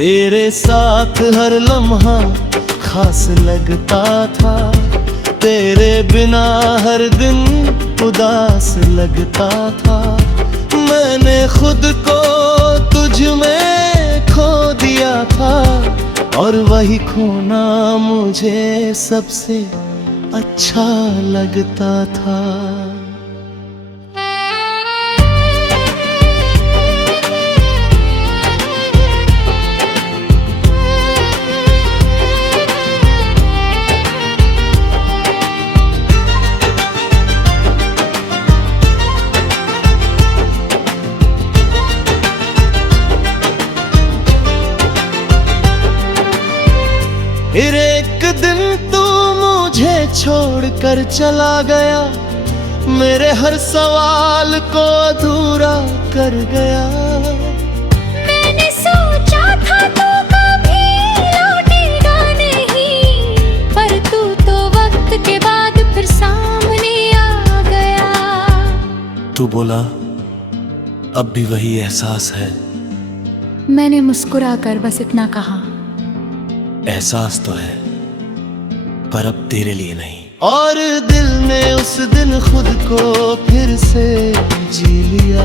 तेरे साथ हर लम्हा खास लगता था, तेरे बिना हर दिन उदास लगता था। मैंने खुद को तुझ में खो दिया था, और वही खोना मुझे सबसे अच्छा लगता था। फिर एक दिन तू मुझे छोड़कर चला गया, मेरे हर सवाल को अधूरा कर गया। मैंने सोचा था तू कभी लौटेगा नहीं, पर तू तो वक्त के बाद फिर सामने आ गया। तू बोला अब भी वही एहसास है। मैंने मुस्कुराकर बस इतना कहा, एहसास तो है पर अब तेरे लिए नहीं। और दिल ने उस दिन खुद को फिर से जी लिया।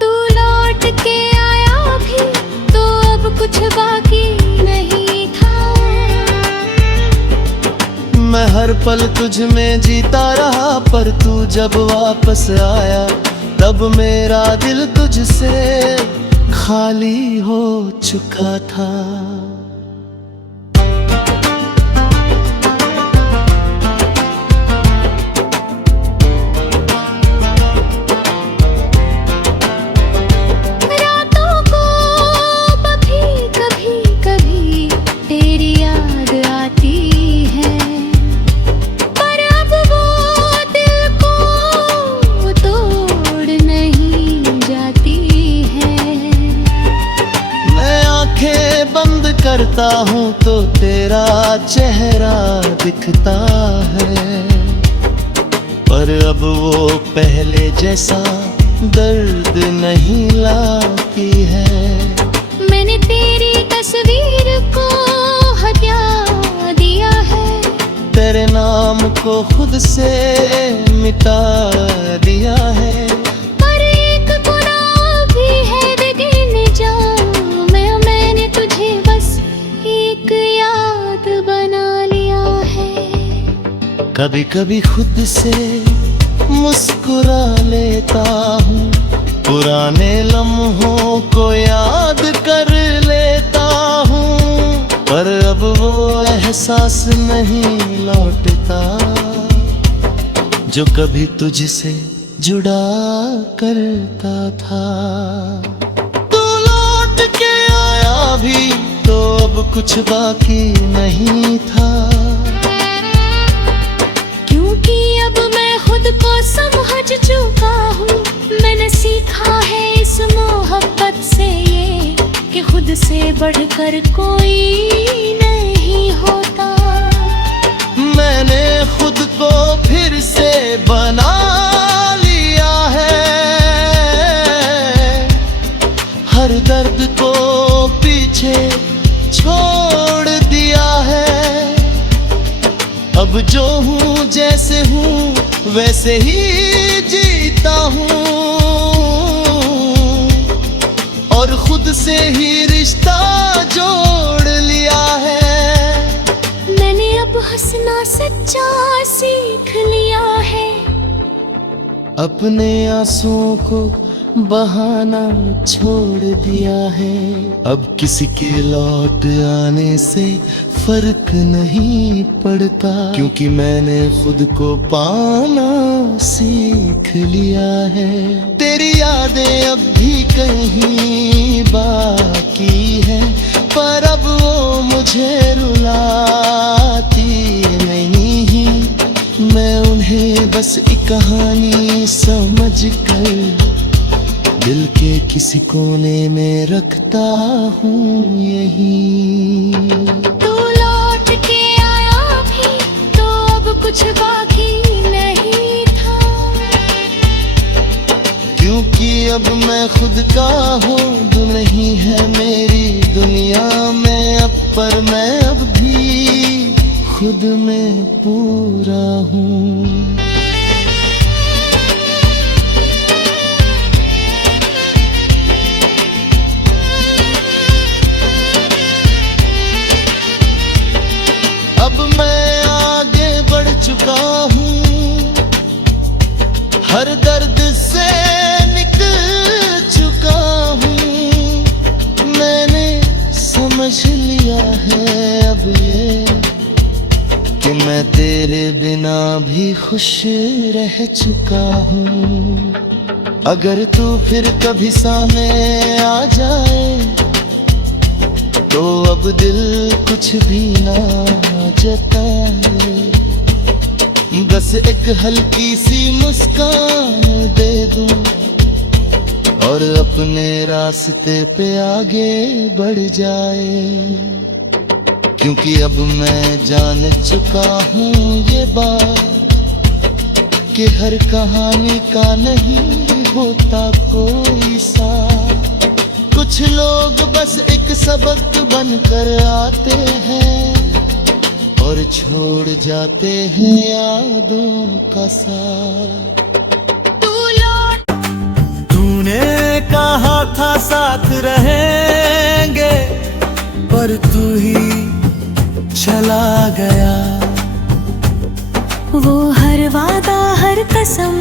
तू लौट के आया भी तो अब कुछ बाकी नहीं था। मैं हर पल तुझ में जीता रहा, पर तू जब वापस आया तब मेरा दिल तुझसे खाली हो चुका था। रातों को कभी कभी तेरी याद आती है, पर अब वो दिल को तोड़ नहीं जाती है। बंद करता हूँ तो तेरा चेहरा दिखता है, पर अब वो पहले जैसा दर्द नहीं लाती है। मैंने तेरी तस्वीर को हटा दिया है, तेरे नाम को खुद से मिटा दिया है। पर एक गुनाह भी है लेकिन जा कभी कभी खुद से मुस्कुरा लेता हूँ, पुराने लम्हों को याद कर लेता हूँ, पर अब वो एहसास नहीं लौटता जो कभी तुझसे जुड़ा करता था। तू लौट के आया भी तो अब कुछ बाकी नहीं था, अब मैं खुद को समझ चुका हूँ। मैंने सीखा है इस मोहब्बत से ये कि खुद से बढ़कर कोई नहीं होता। मैंने खुद को फिर से बना लिया है, हर दर्द को पीछे छोड़ दिया है। अब जो हूँ जैसे हूँ वैसे ही जीता हूँ, और खुद से ही रिश्ता जोड़ लिया है। मैंने अब हंसना सच्चा सीख लिया है, अपने आंसुओं को बहाना छोड़ दिया है। अब किसी के लौट आने से फर्क नहीं पड़ता, क्योंकि मैंने खुद को पाना सीख लिया है। तेरी यादें अब भी कहीं बाकी है, पर अब वो मुझे रुलाती नहीं। मैं उन्हें बस एक कहानी समझ कर दिल के किसी कोने में रखता हूँ यहीं। तू लौट के आया भी तो अब कुछ बाकी नहीं था, क्योंकि अब मैं मैं खुद का हूँ, तू नहीं है मेरी दुनिया में अब, पर मैं अब भी खुद में पूरा हूँ। अब मैं आगे बढ़ चुका हूँ, हर दर्द से निकल चुका हूँ। मैंने समझ लिया है अब ये कि मैं तेरे बिना भी खुश रह चुका हूँ। अगर तू फिर कभी सामने आ जाए तो अब दिल कुछ भी ना जताए, बस एक हल्की सी मुस्कान दे दूं और अपने रास्ते पे आगे बढ़ जाए। क्योंकि अब मैं जान चुका हूँ ये बात कि हर कहानी का नहीं होता कोई साथ। कुछ लोग बस एक सबक बनकर आते हैं और छोड़ जाते हैं यादों का साथ। तूने कहा था साथ रहेंगे, पर तू ही चला गया। वो हर वादा हर कसम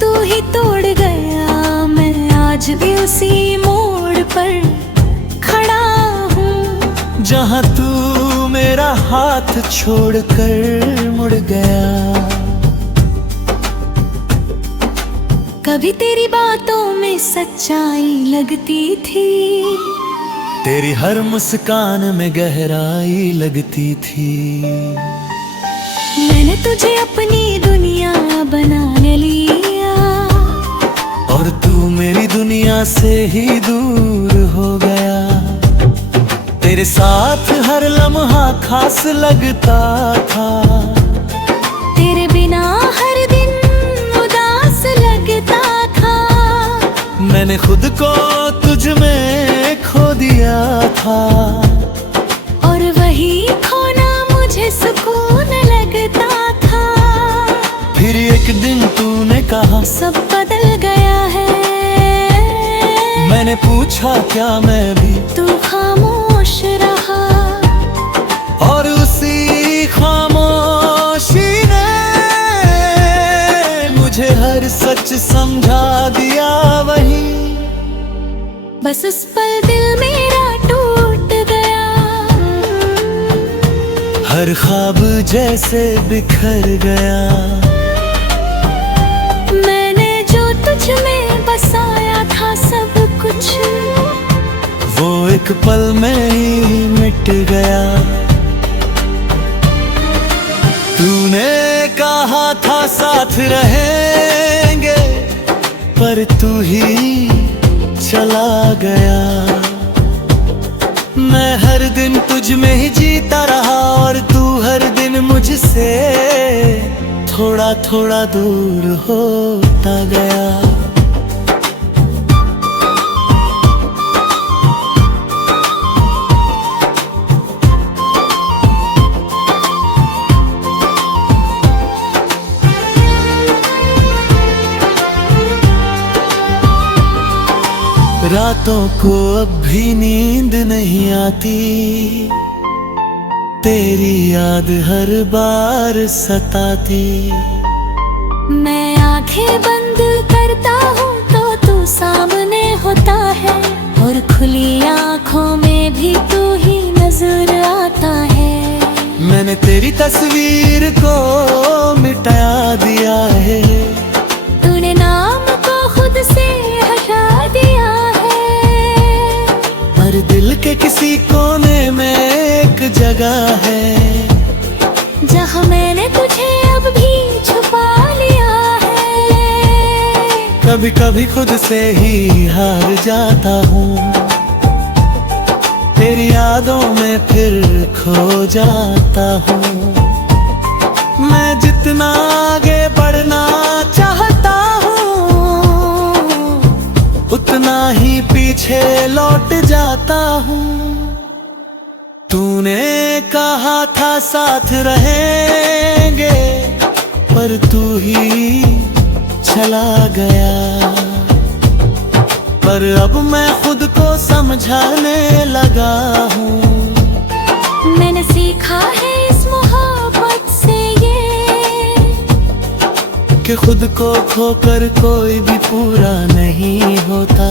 तू ही तोड़ गया। मैं आज भी उसी मोड़ पर खड़ा हूँ जहाँ तू मेरा हाथ छोड़कर मुड़ गया। कभी तेरी बातों में सच्चाई लगती थी, तेरी हर मुस्कान में गहराई लगती थी। मैंने तुझे अपनी दुनिया बना लिया और तू मेरी दुनिया से ही दूर हो गया। तेरे साथ हर लम्हा खास लगता था, तेरे बिना हर दिन उदास लगता था। मैंने खुद को तुझ में खो दिया था और वही खोना मुझे सुकून लगता था। फिर एक दिन तूने कहा सब बदल गया है। मैंने पूछा क्या मैं भी, तू खामोश रहा और उसी खामोशी ने मुझे हर सच समझा दिया। वही बस उस पल दिल मेरा टूट गया। हर ख्वाब जैसे बिखर गया। मैंने जो तुझ में बसाया था सब कुछ, वो एक पल में ही मिट गया। तूने कहा था साथ रहेंगे, पर तू ही चला गया। मैं हर दिन तुझ में ही जीता रहा और तू हर दिन मुझसे थोड़ा थोड़ा दूर होता गया। रातों को अब भी नींद नहीं आती, तेरी याद हर बार सताती। मैं आंखें बंद करता हूँ तो तू सामने होता है, और खुली आंखों में भी तू ही नजर आता है। मैंने तेरी तस्वीर को मिटा दिया है, तूने नाम को खुद से हटा दिया है। पर दिल के किसी कोने में एक जगह है, जहाँ मैंने तुझे अब भी छुपा लिया है। कभी कभी खुद से ही हार जाता हूँ, तेरी यादों में फिर खो जाता हूँ। मैं जितना आगे बढ़ना चाहता हूँ, पीछे लौट जाता हूँ। तूने कहा था साथ रहेंगे, पर तू ही चला गया। पर अब मैं खुद को समझाने लगा हूँ। मैंने सीखा है इस मोहब्बत से ये, कि खुद को खोकर कोई भी पूरा नहीं होता।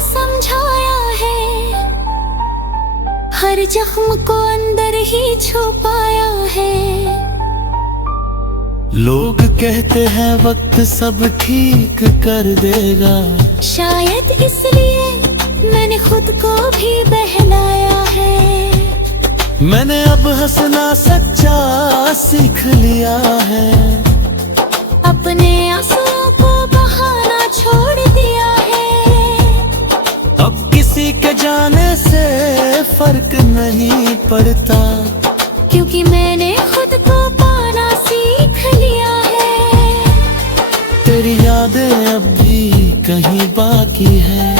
समझाया है, हर जख्म को अंदर ही छुपाया है। लोग कहते हैं वक्त सब ठीक कर देगा, शायद इसलिए मैंने खुद को भी बहलाया है। मैंने अब हंसना सच्चा सीख लिया है, अपने आंसुओं को बहाना छोड़ दिया है। अब किसी के जाने से फर्क नहीं पड़ता, क्योंकि मैंने खुद को पाना सीख लिया है। तेरी यादें अब भी कहीं बाकी है,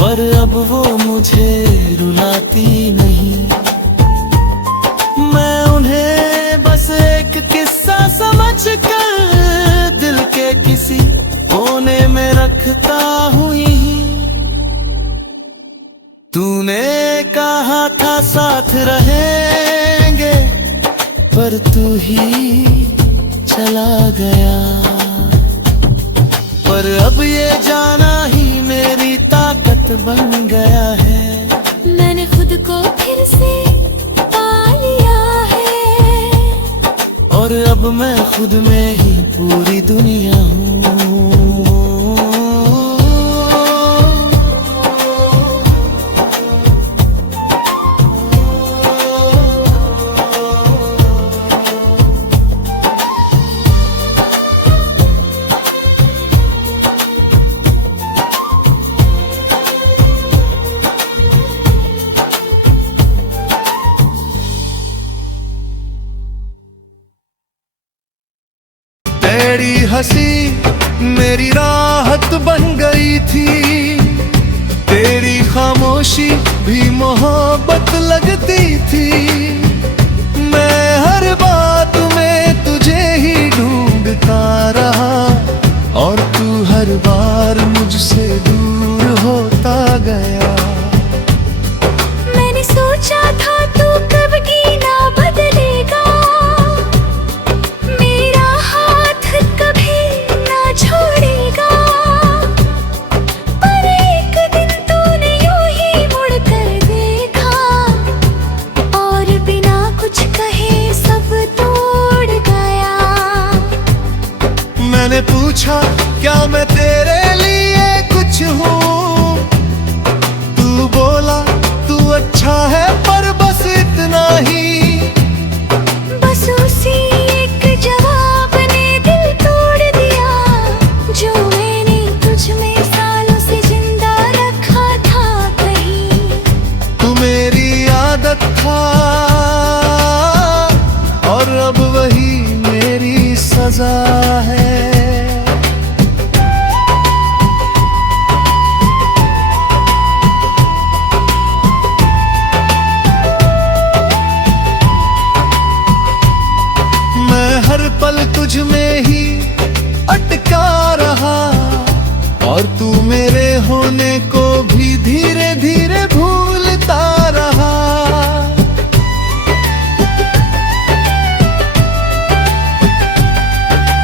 पर अब वो मुझे रुलाती नहीं। मैं उन्हें बस एक किस्सा समझकर दिल के किसी कोने में रखता हूँ यहीं। तूने कहा था साथ रहेंगे, पर तू ही चला गया। पर अब ये जाना ही मेरी ताकत बन गया है। मैंने खुद को फिर से पा लिया है, और अब मैं खुद में ही पूरी दुनिया हूँ। तेरी हंसी मेरी राहत बन गई थी, तेरी खामोशी भी मोहब्बत लगती थी। मैं हर बात में तुझे ही ढूंढता रहा, और तू हर बार मुझसे दूर होता गया। मैंने सोचा था तू कभी ना बदलेगा, मेरा हाथ कभी ना छोड़ेगा। पर एक दिन तूने यूं ही मुड़कर देखा, और बिना कुछ कहे सब तोड़ गया। मैंने पूछा क्या मैं तेरे लिए कुछ हूँ, तू बोला तू अच्छा है पर बस इतना ही। बस उसी एक जवाब ने दिल तोड़ दिया, जो मैंने तुझ में सालों से जिंदा रखा था कहीं। तू मेरी आदत था, और अब वही मेरी सजा है। पल तुझ में ही अटका रहा, और तू मेरे होने को भी धीरे धीरे भूलता रहा।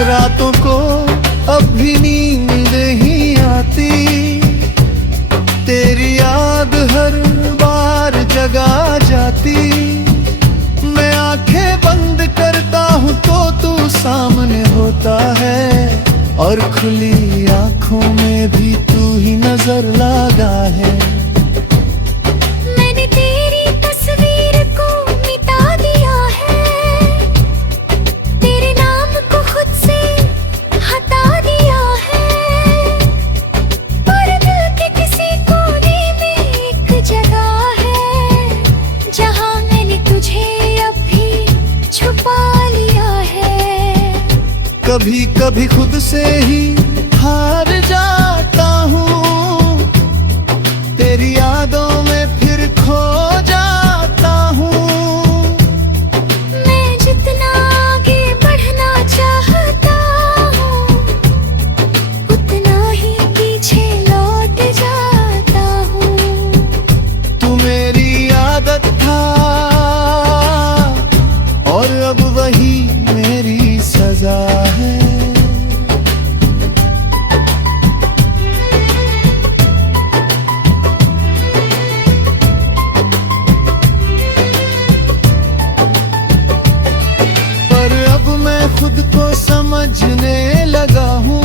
रातों को अब भी नींद ही आती, तेरी याद हर बार जगा जाती। मैं आंखें बंद करता हूँ तो तू सामने होता है, और खुली आंखों में भी तू ही नजर लगा है। मैंने तेरी तस्वीर को मिटा दिया है, तेरे नाम को खुद से हटा दिया कभी कभी खुद से ही हार जाता हूँ, तेरी यादों में फिर खो जाता हूँ। मैं जितना आगे बढ़ना चाहता हूँ, उतना ही पीछे लौट जाता हूँ। तू मेरी आदत था और अब वही मेरी सजा है। पर अब मैं खुद को समझने लगा हूँ,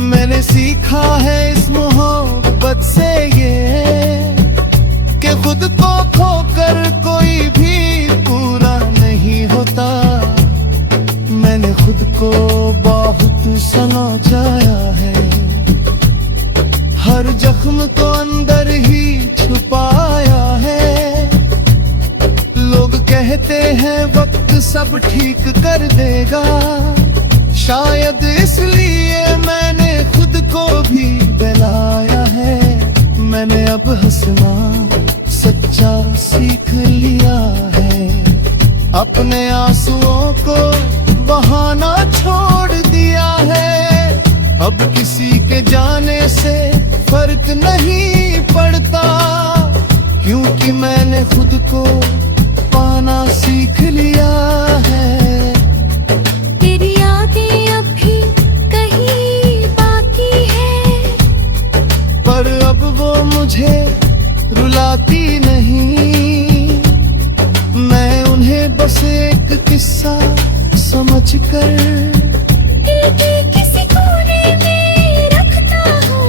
मैंने सीखा है इस मोहब्बत से ये कि खुद को खोकर कोई भी पूरा नहीं होता। मैंने खुद को बहुत समझाया है, हर जख्म को अंदर ही छुपाया है। लोग कहते हैं वक्त सब ठीक कर देगा, शायद इसलिए मैंने खुद को भी बहलाया है। मैंने अब हंसना सच्चा सीख लिया है, अपने आंसुओं को बहाना छोड़ दिया है। अब किसी के जाने से फर्क नहीं पड़ता, क्योंकि मैंने खुद को पाना सीख लिया है। तेरी यादें अब भी कहीं बाकी है, पर अब वो मुझे रुलाती नहीं। मैं उन्हें बस एक किस्सा समझकर दिल के किसी कोने में रखता हूँ।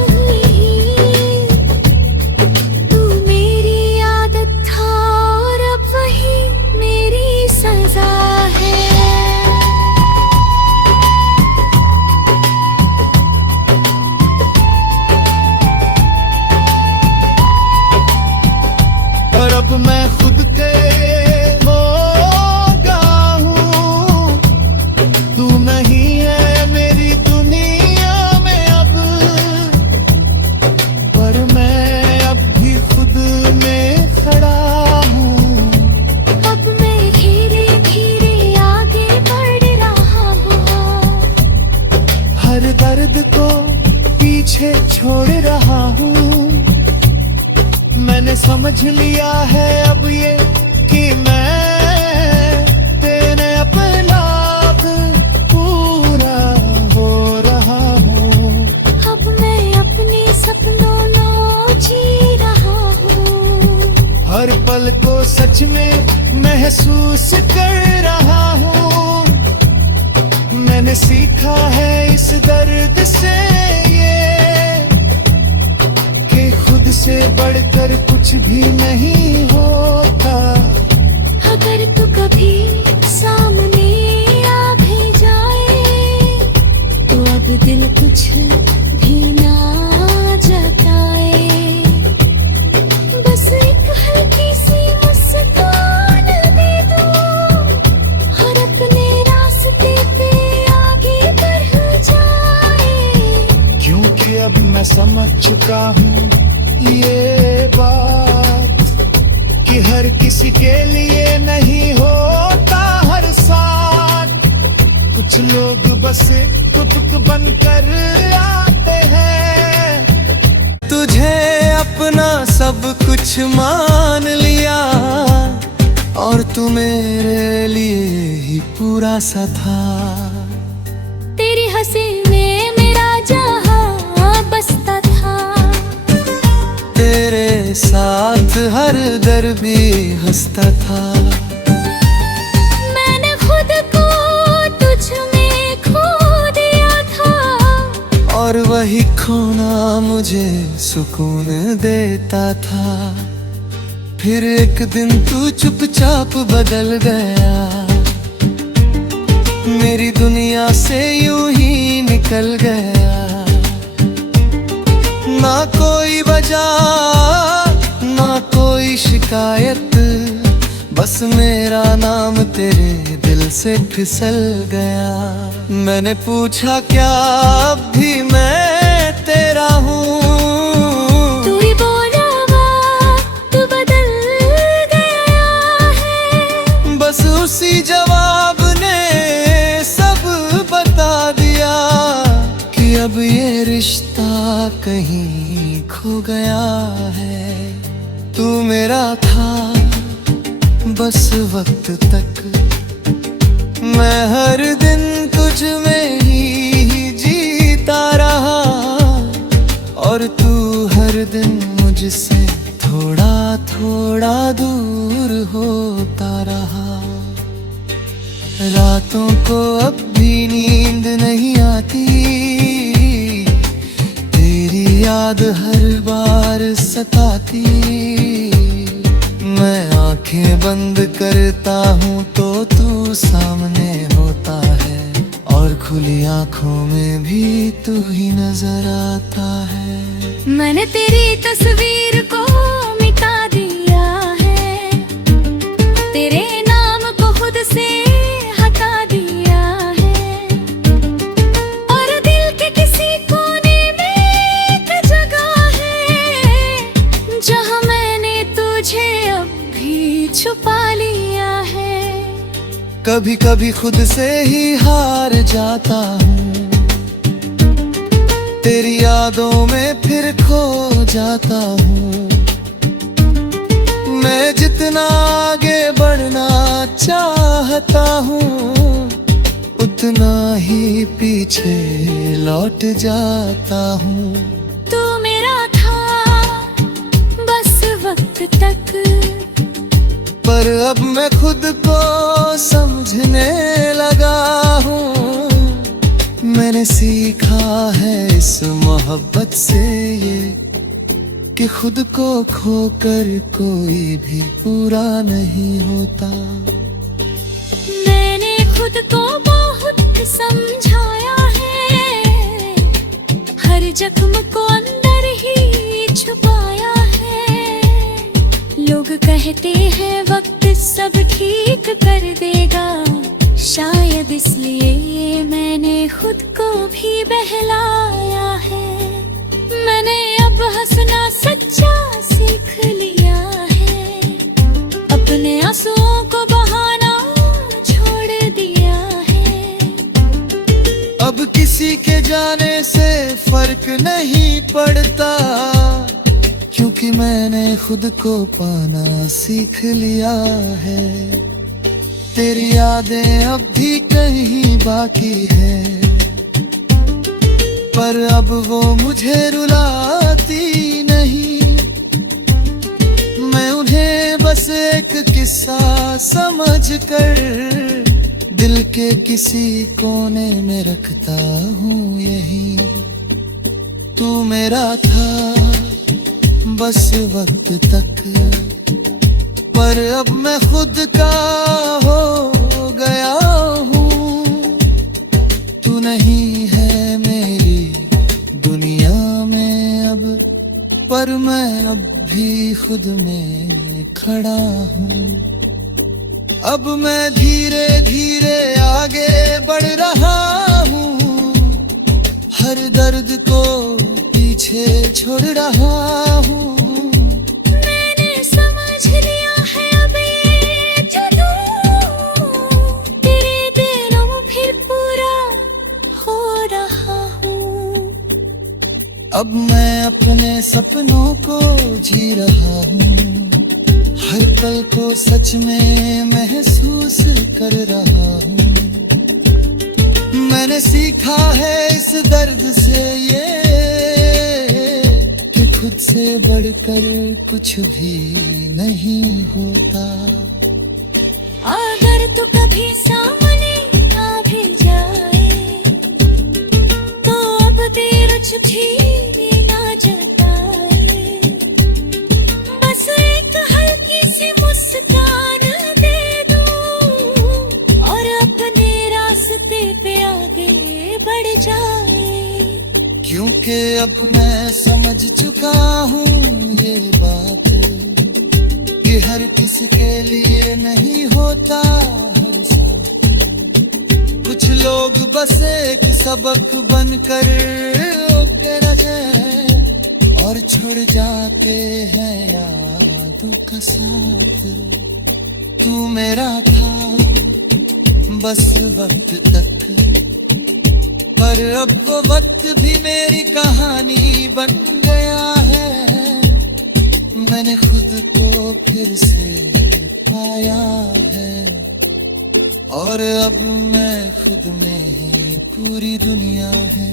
तू मेरी आदत था और अब वही मेरी सजा है। और अब मैं खुद के हो गया हूँ, तू नहीं है मेरी दुनिया में अब। पर मैं अब भी खुद में खड़ा हूँ, अब मैं धीरे धीरे आगे बढ़ रहा हूँ। हर दर्द को पीछे छोड़ रहा हूँ। मैंने समझ लिया है अब ये कि मैं तेरे अपना पूरा हो रहा हूँ। अब मैं अपने सपनों को जी रहा हूँ। हर पल को सच में महसूस कर रहा हूँ। मैंने सीखा है इस दर्द से ये कि खुद से बढ़कर कुछ भी नहीं होता। अगर तू कभी सामने आ भी जाए, तो अब दिल कुछ भी ना जताए। बस एक हल्की सी मुस्कान दे दो और अपने रास्ते पे आगे बढ़ जाए। क्योंकि अब मैं समझ चुका हूँ ये बात कि हर किसी के लिए नहीं होता हर साथ। कुछ लोग बस कुतुक बनकर आते हैं। तुझे अपना सब कुछ मान लिया और तू मेरे लिए ही पूरा सा था। तेरी हंसी में मेरा जहां बसता था, तेरे साथ हर दर भी हंसता था। मैंने खुद को तुझ में खो दिया था, और वही खोना मुझे सुकून देता था। फिर एक दिन तू चुपचाप बदल गया, मेरी दुनिया से यूं ही निकल गया। ना कोई वजह ना कोई शिकायत, बस मेरा नाम तेरे दिल से फिसल गया। मैंने पूछा क्या अब भी मैं तेरा हूँ? तू ही बोला तू बदल गया है। बस उसी जवाब ने सब बता दिया कि अब ये रिश्ता कहीं खो गया है। तू मेरा था बस वक्त तक, मैं हर दिन तुझ में ही जीता रहा, और तू हर दिन मुझसे थोड़ा थोड़ा दूर होता रहा। रातों को अब भी नींद नहीं आती, तेरी याद हर बार सताती। मैं आंखें बंद करता हूँ तो तू सामने होता है, और खुली आंखों में भी तू ही नजर आता है। मैंने तेरी तस्वीर को मिटा दिया है, तेरे नाम को खुद से हटा दिया है, और दिल के किसी कोने में एक जगह है जहाँ मैंने तुझे अब भी छुपा लिया है। कभी कभी खुद से ही हार जाता हूँ, तेरी यादों में फिर खो जाता हूँ। मैं जितना आगे बढ़ना चाहता हूँ, उतना ही पीछे लौट जाता हूँ। तू मेरा था बस वक्त तक, पर अब मैं खुद को समझने लगा हूँ। मैंने सीखा है इस मोहब्बत से ये, कि खुद को खोकर कोई भी पूरा नहीं होता। मैंने खुद को बहुत समझाया है, हर जख्म को अंदर ही छुपाया है। लोग कहते हैं वक्त सब ठीक कर देगा, शायद इसलिए मैंने खुद को भी बहलाया है। मैंने अब हंसना सच्चा सीख लिया है, अपने आंसुओं को बहाना छोड़ दिया है। अब किसी के जाने से फर्क नहीं पड़ता, क्योंकि मैंने खुद को पाना सीख लिया है। तेरी यादें अब भी कहीं बाकी है, पर अब वो मुझे रुलाती नहीं। मैं उन्हें बस एक किस्सा समझकर दिल के किसी कोने में रखता हूँ यही। तू मेरा था बस वक्त तक, पर अब मैं खुद का हो गया हूँ। तू नहीं है मेरी दुनिया में अब, पर मैं अब भी खुद में खड़ा हूँ। अब मैं धीरे धीरे आगे बढ़ रहा हूँ, हर दर्द को पीछे छोड़ रहा हूँ। मैंने समझ लिया है अब ये जादू, तेरे दिलों में फिर पूरा हो रहा हूँ। अब मैं अपने सपनों को जी रहा हूँ, हर पल को सच में महसूस कर रहा हूँ। मैंने सीखा है इस दर्द से ये, कि खुद से बढ़कर कुछ भी नहीं होता। अगर तू कभी सामने आ भी जाए, तो अब देर चिट्ठी ना जताए, बस एक हल्की सी मुस्कान दे दूं, और अपने रास्ते पे आगे बढ़ जाए। क्योंकि अब मैं समझ चुका हूँ ये बात, कि हर किसी किसके लिए नहीं होता हर साल। कुछ लोग बस एक सबक बनकर के रहे और छोड़ जाते हैं यादों का साथ। तू मेरा था बस वक्त तक, पर अब वो वक्त भी मेरी कहानी बन गया है। मैंने खुद को फिर से पाया है और अब मैं खुद में ही पूरी दुनिया है।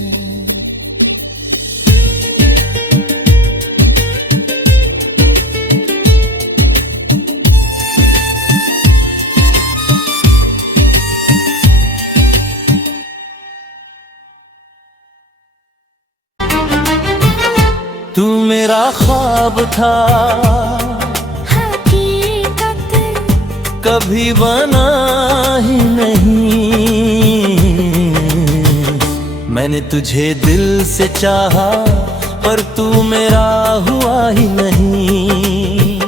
तू मेरा ख्वाब था हकीकत कभी बना ही नहीं। मैंने तुझे दिल से चाहा पर तू मेरा हुआ ही नहीं।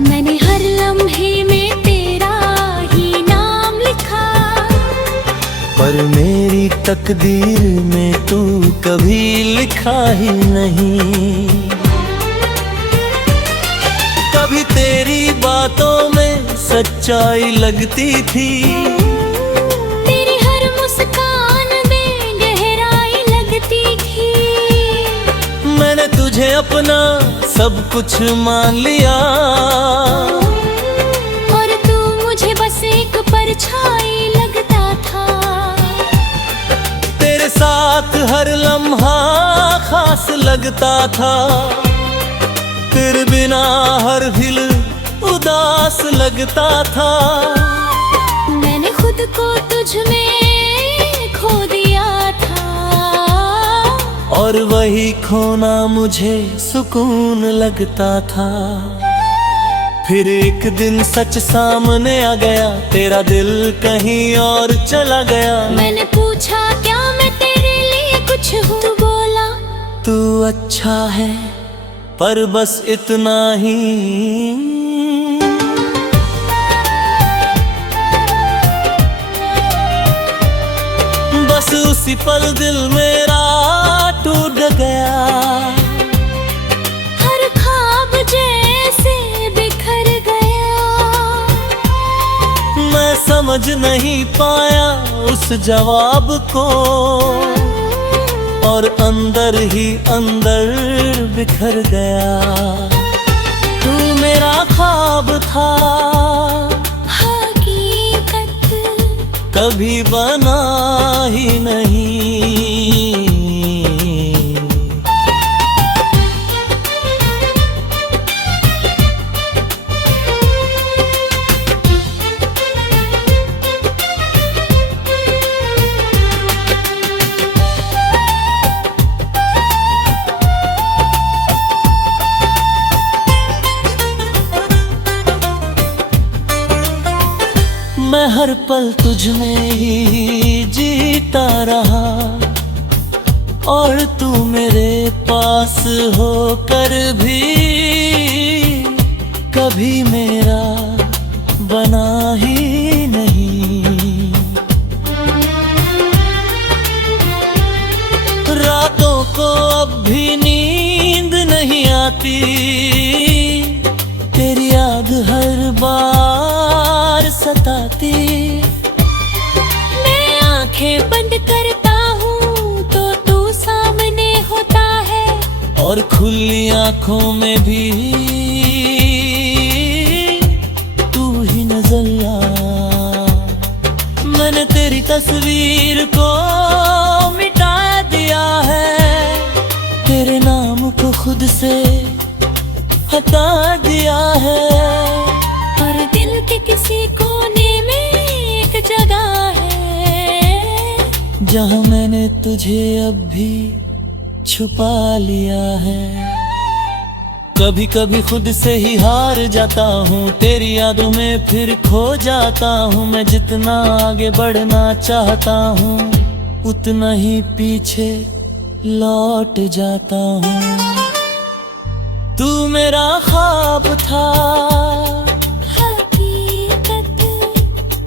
मैंने हर लम्हे में तेरा ही नाम लिखा, पर मेरी तकदीर में तू कभी लिखा ही नहीं। कभी तेरी बातों में सच्चाई लगती थी, तेरी हर मुस्कान में गहराई लगती थी। मैंने तुझे अपना सब कुछ मान लिया और तू मुझे बस एक परछाई लगता था। तेरे साथ हर लम्हा खास लगता था, तेरे बिना हर दिल उदास लगता था। मैंने खुद को तुझ में खो दिया था और वही खोना मुझे सुकून लगता था। फिर एक दिन सच सामने आ गया, तेरा दिल कहीं और चला गया। मैंने पूछा क्या मैं तेरे लिए कुछ हूँ, तू बोला तू अच्छा है पर बस इतना ही। बस उसी पल दिल मेरा टूट गया, हर ख्वाब जैसे बिखर गया। मैं समझ नहीं पाया उस जवाब को और अंदर ही अंदर बिखर गया। तू मेरा ख्वाब था हकीकत कभी बना ही नहीं। मैं हर पल तुझ में ही जीता रहा और तू मेरे पास होकर भी कभी मेरा बना ही नहीं। रातों को अब भी नींद नहीं आती, तेरी याद हर बार सताती। मैं आंखें बंद करता हूँ तो तू सामने होता है, और खुली आंखों में भी तू ही नजर आ। मैंने तेरी तस्वीर को मिटा दिया है, तेरे नाम को खुद से हटा दिया है। और दिल के किसी कोने में एक जगह है जहाँ मैंने तुझे अब भी छुपा लिया है। कभी कभी खुद से ही हार जाता हूँ, तेरी यादों में फिर खो जाता हूँ। मैं जितना आगे बढ़ना चाहता हूँ उतना ही पीछे लौट जाता हूँ। तू मेरा ख्वाब था, हकीकत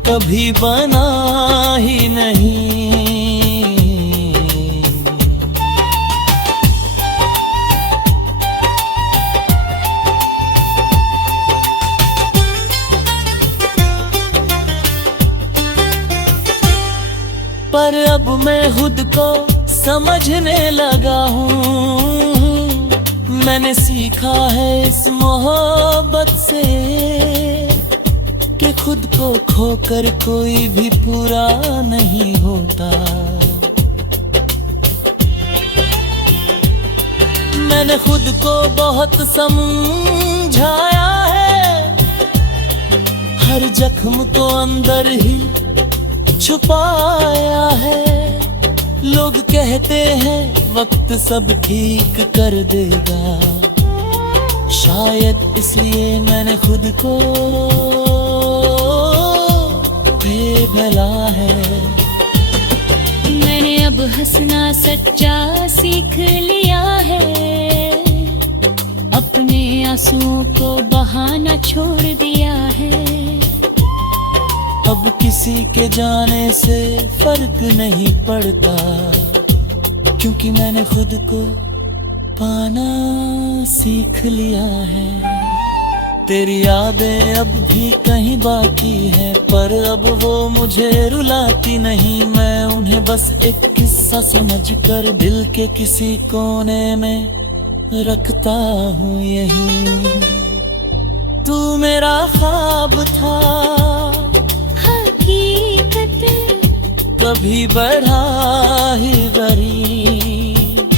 कभी बना ही नहीं। पर अब मैं खुद को समझने लगा हूँ। मैंने सीखा है इस मोहब्बत से कि खुद को खोकर कोई भी पूरा नहीं होता। मैंने खुद को बहुत समझाया है, हर जख्म को अंदर ही छुपाया है। लोग कहते हैं वक्त सब ठीक कर देगा, शायद इसलिए मैंने खुद को बेभला है। मैंने अब हंसना सच्चा सीख लिया है, अपने आंसुओं को बहाना छोड़ दिया है। अब किसी के जाने से फर्क नहीं पड़ता, क्योंकि मैंने खुद को पाना सीख लिया है। तेरी यादें अब भी कहीं बाकी हैं, पर अब वो मुझे रुलाती नहीं। मैं उन्हें बस एक किस्सा समझकर दिल के किसी कोने में रखता हूँ यहीं। तू मेरा ख्वाब था, हकीकत कभी बढ़ा ही गरीब,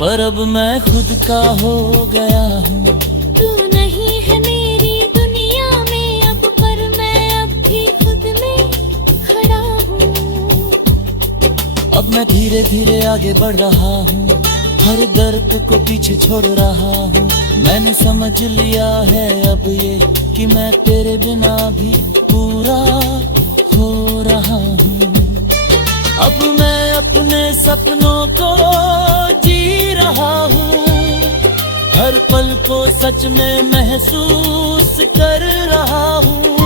पर अब मैं खुद का हो गया हूँ। तू नहीं है मेरी दुनिया में अब, पर मैं अब भी खुद में खड़ा हूँ। अब मैं धीरे धीरे आगे बढ़ रहा हूँ, हर दर्द को पीछे छोड़ रहा हूँ। मैंने समझ लिया है अब ये कि मैं तेरे बिना भी पूरा हो रहा हूँ। अब मैं अपने सपनों को जी रहा हूँ, हर पल को सच में महसूस कर रहा हूँ।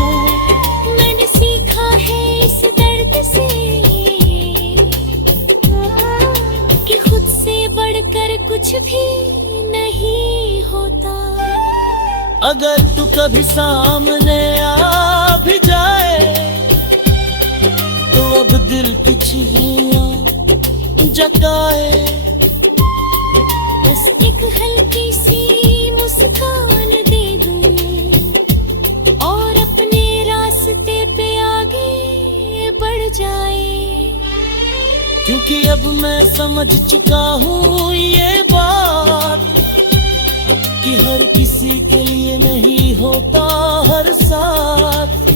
मैंने सीखा है इस दर्द से कि खुद से बढ़कर कुछ भी नहीं होता। अगर तू कभी सामने आ भी जाए, तो अब दिल पिछलियां जगाए। बस एक हल्की सी मुस्कान दे दूं और अपने रास्ते पे आगे बढ़ जाए। क्योंकि अब मैं समझ चुका हूँ ये बात कि हर किसी के लिए नहीं होता हर साथ।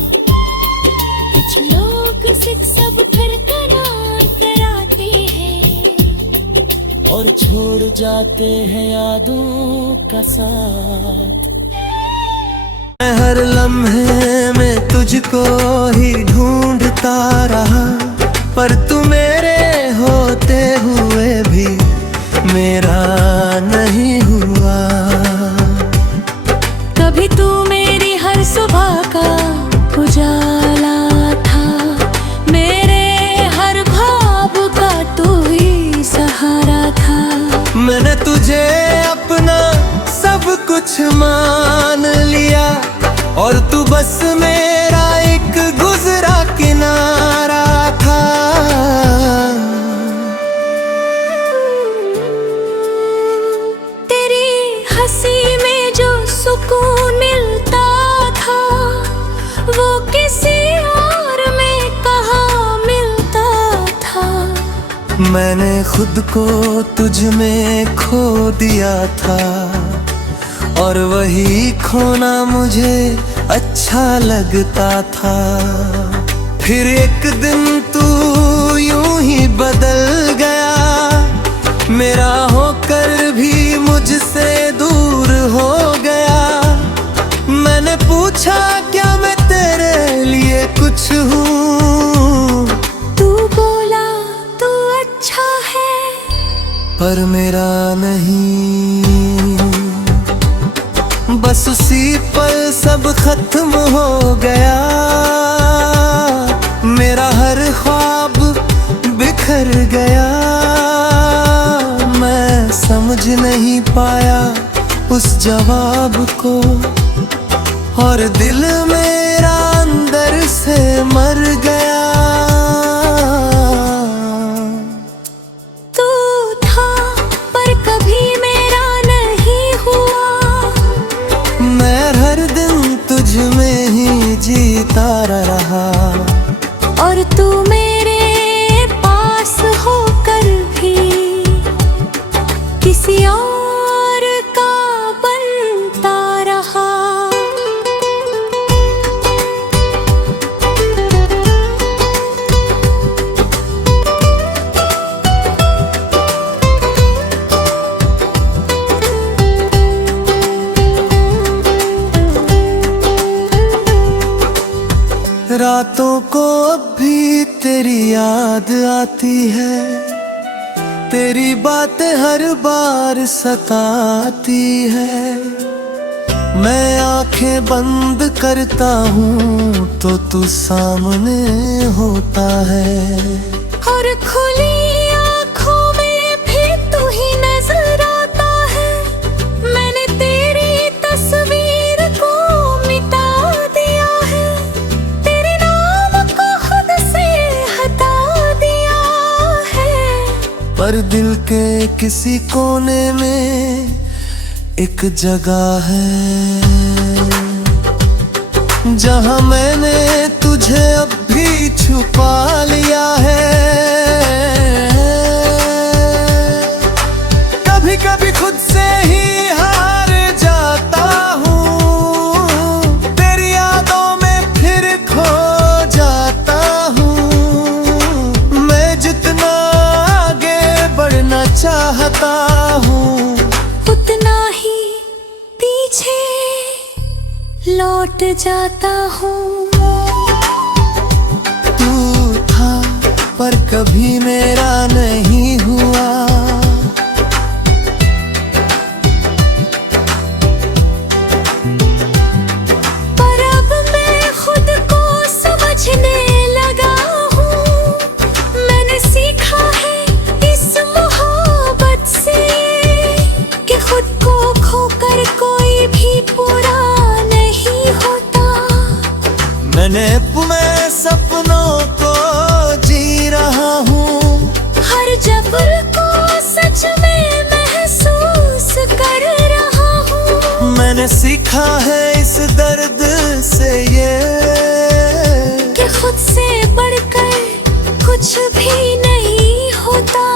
कुछ लोग सिर्फ सब फरकना कराते हैं और छोड़ जाते हैं यादों का साथ। मैं हर लम्हे में तुझको ही ढूंढता रहा, पर तू मेरे होते हुए भी मेरा नहीं हुआ। कभी तू मेरी हर सुबह का उजाला था, मेरे हर ख्वाब का तू ही सहारा था। मैंने तुझे अपना सब कुछ मान लिया, और तू बस मेरा एक गुजरा किनारा था। तेरी हंसी में जो सुकून मिलता था, वो किसी और में कहाँ मिलता था। मैंने खुद को तुझ में खो दिया था, और वही खोना मुझे अच्छा लगता था। फिर एक दिन तू यूं ही बदल गया, मेरा होकर भी मुझसे दूर हो गया। मैंने पूछा क्या मैं तेरे लिए कुछ हूँ, तू बोला तू अच्छा है, पर मेरा नहीं। बस उसी पल सब खत्म हो गया, मेरा हर ख्वाब बिखर गया। मैं समझ नहीं पाया उस जवाब को, और दिल मेरा अंदर से मर गया। तू था पर कभी मेरा नहीं हुआ, मैं हर दिन तुझ में ही जीता रहा, और तू मेरे पास होकर भी किसी और का बनता रहा। रातों को अब भी तेरी याद आती है, तेरी बातें हर बार सताती है। मैं आंखें बंद करता हूँ तो तू सामने होता है, और खुली आँखों में भी तू ही नजर आता है। मैंने तेरी तस्वीर को मिटा दिया है, तेरे नाम को खुद से हटा दिया है। पर दिल के किसी कोने में एक जगह है, जहां मैंने तुझे अब भी छुपा लिया है। कभी कभी खुद से ही हार जाता हूँ, तेरी यादों में फिर खो जाता हूँ। मैं जितना आगे बढ़ना चाहता हूँ, उतना ही पीछे लौट जाता हूँ। तू था पर कभी मेरा नहीं हुआ, पर अब मैं खुद को समझने लगा हूँ। मैंने सीखा है इस मोहब्बत से कि खुद को खोकर कोई भी पूरा नहीं होता। मैं सपनों को जी रहा हूँ, हर जबर को सच में महसूस कर रहा हूँ। मैंने सीखा है इस दर्द से ये कि खुद से बढ़कर कुछ भी नहीं होता।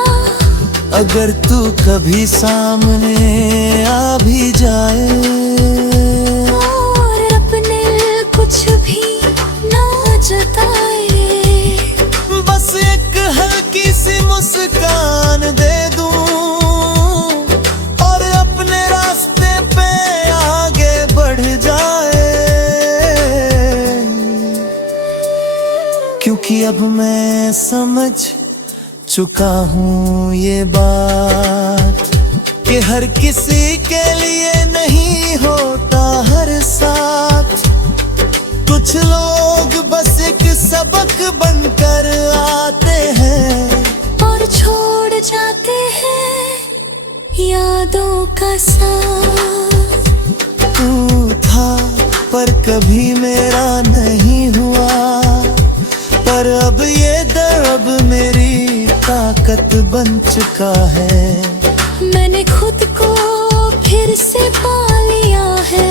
अगर तू कभी सामने आ भी जाए और अपने कुछ भी ना जताए, बस एक हल्की सी मुस्कान दे दूं और अपने रास्ते पे आगे बढ़ जाए। क्योंकि अब मैं समझ चुका हूँ ये बात कि हर किसी के लिए नहीं होता हर साथ। कुछ लोग बस एक सबक बनकर आते हैं और छोड़ जाते हैं यादों का साथ। तू था पर कभी मेरा नहीं हुआ, पर अब ये दर्द मेरी ताकत बन चुका है। मैंने खुद को फिर से पा लिया है,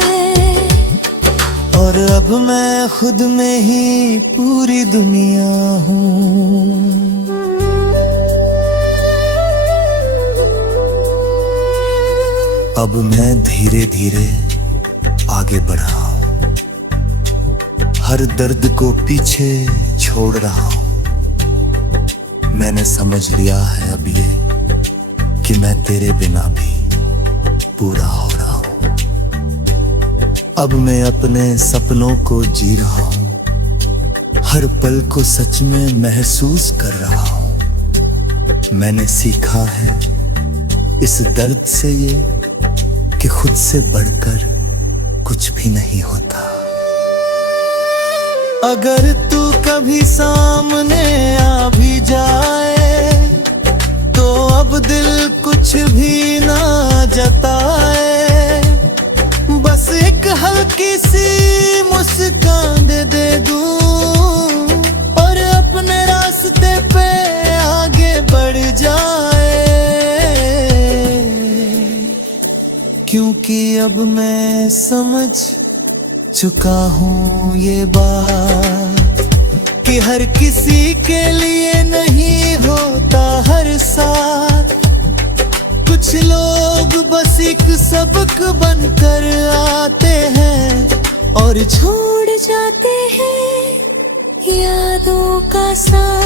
और अब मैं खुद में ही पूरी दुनिया हूँ। अब मैं धीरे धीरे आगे बढ़ रहा हूँ, हर दर्द को पीछे छोड़ रहा हूँ। मैंने समझ लिया है अब ये कि मैं तेरे बिना भी पूरा हो रहा हूँ। अब मैं अपने सपनों को जी रहा हूँ, हर पल को सच में महसूस कर रहा हूँ। मैंने सीखा है इस दर्द से ये कि खुद से बढ़कर कुछ भी नहीं होता। अगर तू कभी सामने आ भी जाए तो अब दिल कुछ भी ना जताए, बस एक हल्की सी मुस्कान दे दूं और अपने रास्ते पे आगे बढ़ जाए। क्योंकि अब मैं समझ चुका हूँ ये बात कि हर किसी के लिए नहीं होता हर साथ। कुछ लोग बस एक सबक बनकर आते हैं और छोड़ जाते हैं यादों का साथ।